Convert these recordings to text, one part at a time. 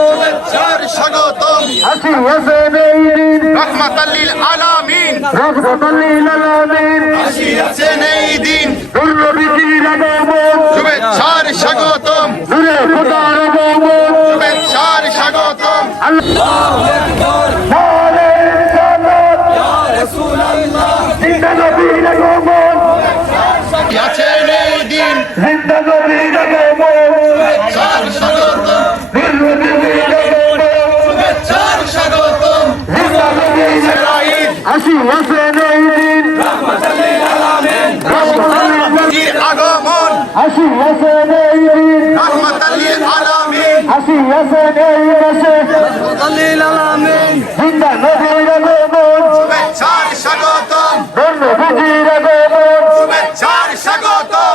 শুভেচ্ছার স্বাগতম রহমাতাল লিল আলামিন আসিয়াছেন এই দিন শুভেচ্ছার স্বাগতম শুভেচ্ছার স্বাগতম আছেন এই দিন শুভেচ্ছার স্বাগতম শুভেচ্ছার স্বাগতম আগমন রহমাতাল লিল আলামিন শুভেচ্ছার স্বাগতম শুভেচ্ছার স্বাগতম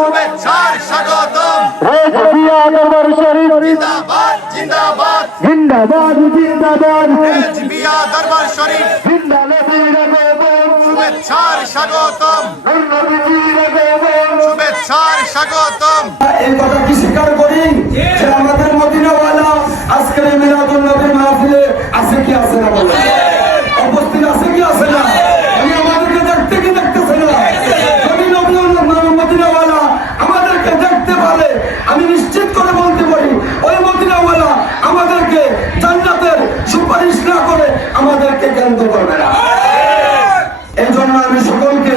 শুভেচ্ছার স্বাগতম জিন্দাবাদ জিন্দাবাদ জিন্দাবাদ জিন্দাবাদ রেজবিয়া দরবার শরীফ শুভেচ্ছার স্বাগতম শুভেচ্ছার স্বাগতম এই কথা কি স্বীকার করি যে আমাদের মদিনাওয়ালা আজকের এই মিলাদুন নবীর মাহফিলে আছে কি আছে না বলে উপস্থিত আছে কি আছে না আমি আমাদেরকে দেখতে কি দেখতেছে না যদি মদিনাওয়ালা আমাদেরকে দেখতে পারে আমি নিশ্চিত করে বলতে পারি ওই মদিনাওয়ালা আমাদেরকে জান্নাতের সুপারিশ না করে আমাদেরকে জ্ঞান করবে না। এই জন্য আমি সকলকে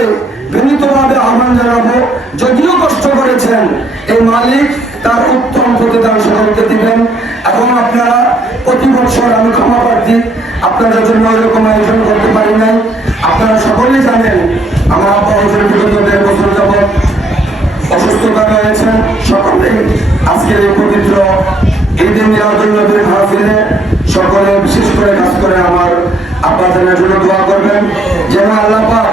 বিনীতভাবে আহ্বান জানাবো, যদিও কষ্ট করেছেন এই মালিক তার উত্তম প্রতিদান সকলকে দিবেন। এবং আপনারা প্রতি বছর আমি ক্ষমা প্রার্থী, আপনাদের জন্য এরকম আয়োজন করতে পারি নাই। আপনারা সকলেই জানেন আমার আব্বা হুজুর বিগত 1.5 বছর যাবৎ অসুস্থতা রয়েছেন। সকলেই আজকের এই পবিত্র ঈদে মিলাদুন নবীর মাহফিলে সকলে বিশেষ করে কাজ করে আমার আব্বাদের জন্য দোয়া করবেন যেন আল্লাহ পাক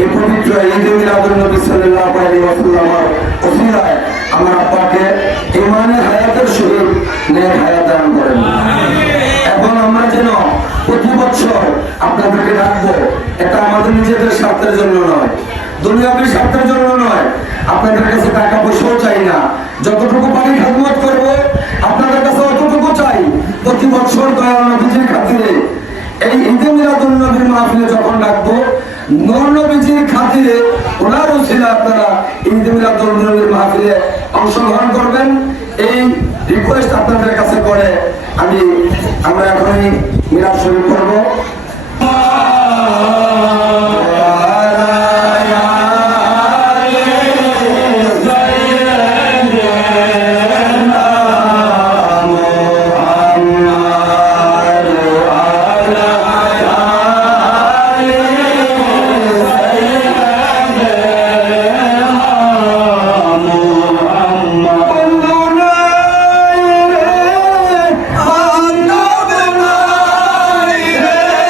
এই পবিত্র ঈদে মিলাদুন নবী সাল্লাল্লাহু আলাইহি ওয়াসাল্লামের ওসিলায় আমার আব্বাকে ঈমানের হায়াতের সহিত নেক হায়াত দান করেন। এবং আমরা যেন প্রতি বছর আপনাদেরকে ডাকবো, এটা আমাদের নিজেদের স্বার্থের জন্য নয়, দুনিয়াবী স্বার্থের জন্য নয়, আপনাদের কাছে টাকা পয়সাও চাই না, যতটুকু পারি খেদমত করবো আপনাদের কাছে অতটুকু চাই। প্রতি বছর দয়াল নবীজির খাতিরে এই ঈদে মিলাদুন নবীর মাহফিলে যখন ডাকবো, নূর নবীজির খাতিরে ওনার উসিলা আপনারা ঈদে মিলাদুন নবীর মাহফিলে অংশগ্রহণ করবেন, এই রিকোয়েস্ট আপনাদের কাছে করে আমরা এখনই মিলাদ শরীফ করবো। Yeah.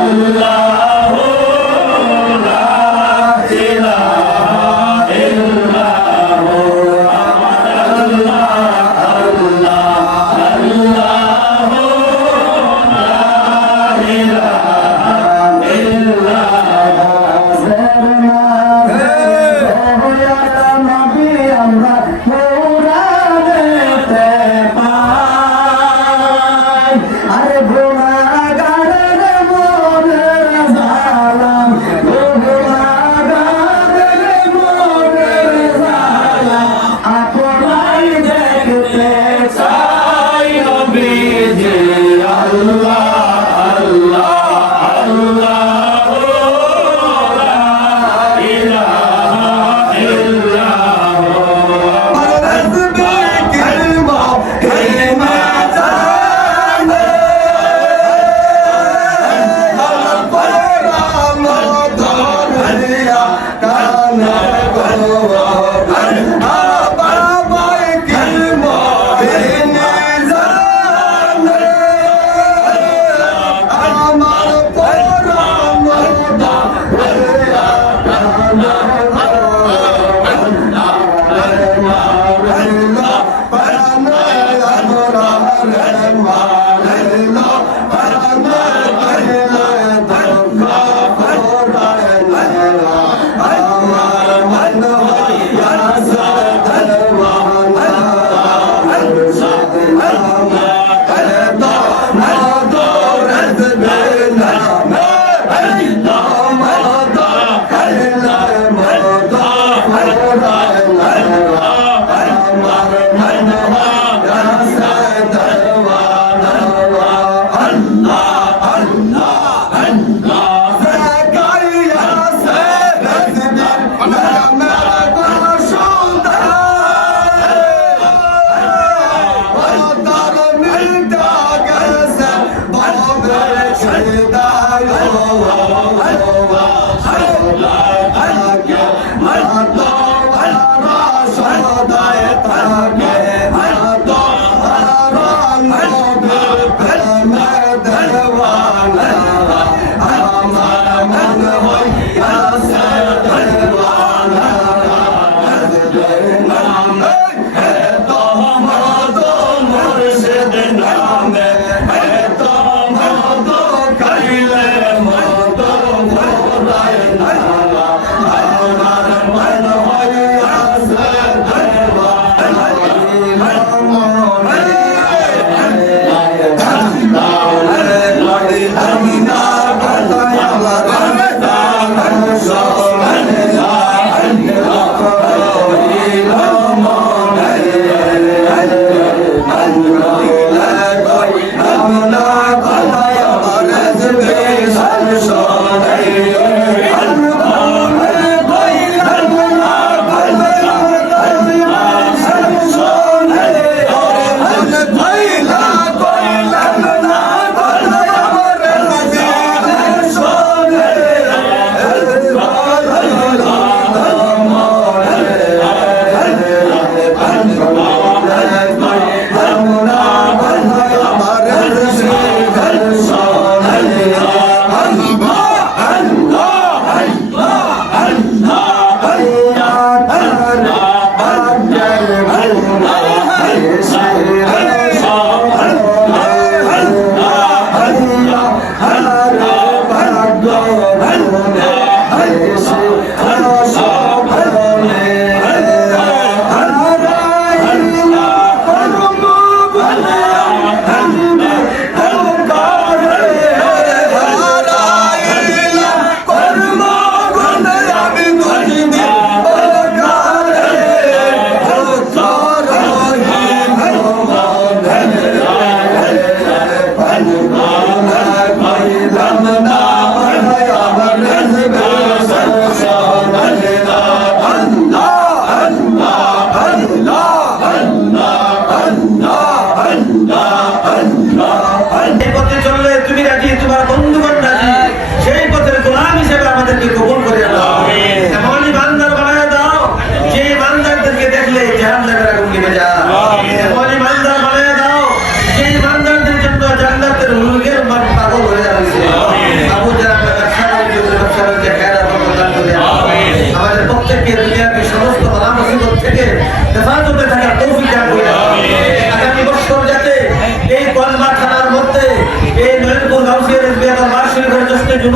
Hey!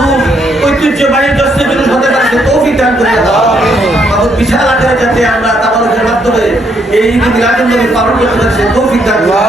জুলুস ঐতিহ্যবাহী দর্শনের জুলুস হতে পারে সে তৌফিক দান করে দাও মাহবুব বিশাল আকারে যাতে আমরা তাবারকের মাধ্যমে এই ঈদ মিলাদুন নবী পালন করতে পারি সে তৌফিক দান করো